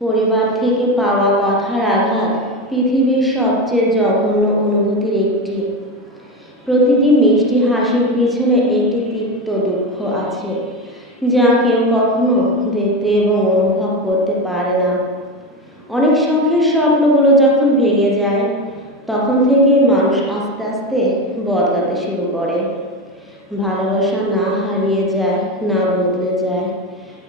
পরিবার থেকে পাওয়া কথার আঘাত পৃথিবীর সবচেয়ে জঘন্য অনুভূতির একটি। প্রতিটি মিষ্টি হাসির পিছনে একটি তিক্ত দুঃখ আছে, যা কেউ কখনো দেখতে এবং অনুভব করতে পারে না। অনেক শখের স্বপ্নগুলো যখন ভেঙে যায়, তখন থেকেই মানুষ আস্তে আস্তে বদলাতে শুরু করে। ভালোবাসা না হারিয়ে যায়, না বদলে যায়,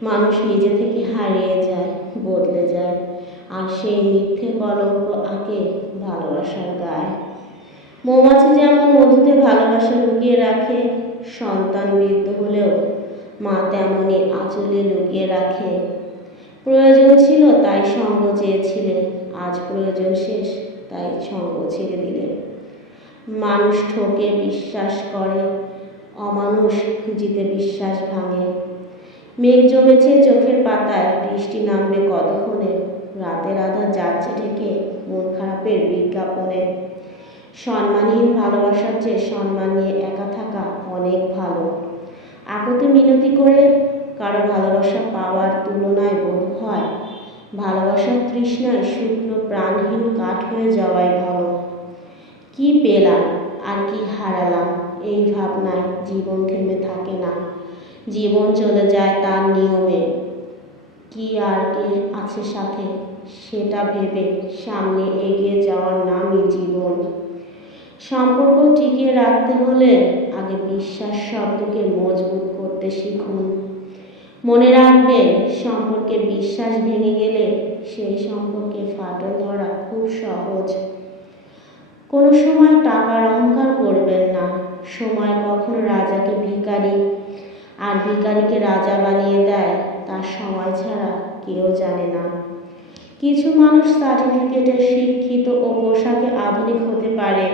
মানুষ নিজে থেকে হারিয়ে যায়, বদলে যায়, আর সেই মিথ্যে কলঙ্ক আঁকে ভালোবাসার গায়ে। মৌমাছি যেমন মধুতে ভালোবাসা লুকিয়ে রাখে, সন্তান বৃদ্ধ হলেও মা তেমনই আঁচলে লুকিয়ে রাখে। প্রয়োজন ছিল তাই সঙ্গ চেয়েছিলে, আজ প্রয়োজন শেষ তাই সঙ্গ ছেড়ে দিলে। মানুষ ঠকে বিশ্বাস করে, অমানুষ জিতে বিশ্বাস ভাঙে। মেঘ জমেছে চোখের পাতায়, বৃষ্টি নামবে কতক্ষণে, রাতের আধা যাচ্ছে ঢেকে মন খারাপের বিজ্ঞাপনে। সম্মানহীন ভালোবাসার চেয়ে সম্মান নিয়ে একা থাকা অনেক ভালো। আকুতি মিনতি করে কারো ভালোবাসা পাওয়ার তুলনায় বোধ হয় ভালোবাসার তৃষ্ণায় শুকনো প্রাণহীন কাঠ হয়ে যাওয়াই ভালো। কি পেলাম আর কি হারালাম, এই ভাবনায় জীবন থেমে থাকে না, জীবন চলে যায় তার নিয়মে। কি আর কে আছে সাথে, সেটা ভেবে সামনে এগিয়ে যাওয়ার নামই জীবন। সম্পর্ক টিকিয়ে রাখতে হলে আগে বিশ্বাস শব্দকে মজবুত করতে শিখুন। মনে রাখবেন, সম্পর্কে বিশ্বাস ভেঙে গেলে সেই সম্পর্কে ফাটল ধরা খুব সহজ। কোনো সময় টাকার অহংকার করবেন না। সময় কখনো রাজাকে ভিখারি আর ভিখারিকে রাজা বানিয়ে দেয়, তার সময় ছাড়া কেউ জানে না। কিছু মানুষ সার্টিফিকেটে শিক্ষিত ও পোশাকে আধুনিক হতে পারে,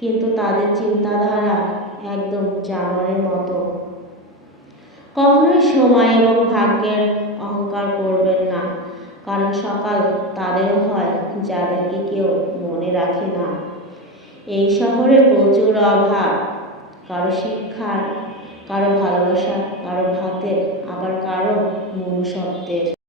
কিন্তু তাদের চিন্তাধারা একদম জানোয়ারের মতো। কখনোই সময় এবং ভাগ্যের অহংকার করবেন না, কারণ সকাল তাদেরও হয় যাদেরকে কেউ মনে রাখে না। এই শহরে প্রচুর অভাব, কারো শিক্ষার, কারো ভালোবাসার, কারো ভাতের, আবার কারো মনুষ্যত্বের।